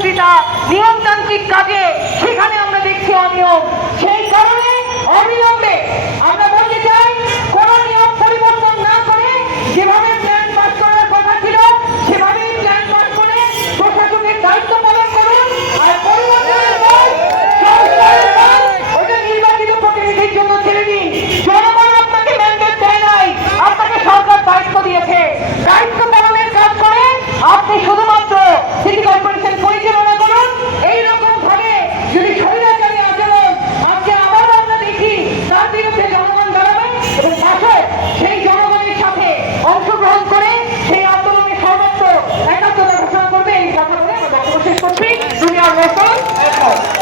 মন্ত্রিতা নিয়মতান্ত্রিক কাজে সেখানে দুনিয়ার রসুন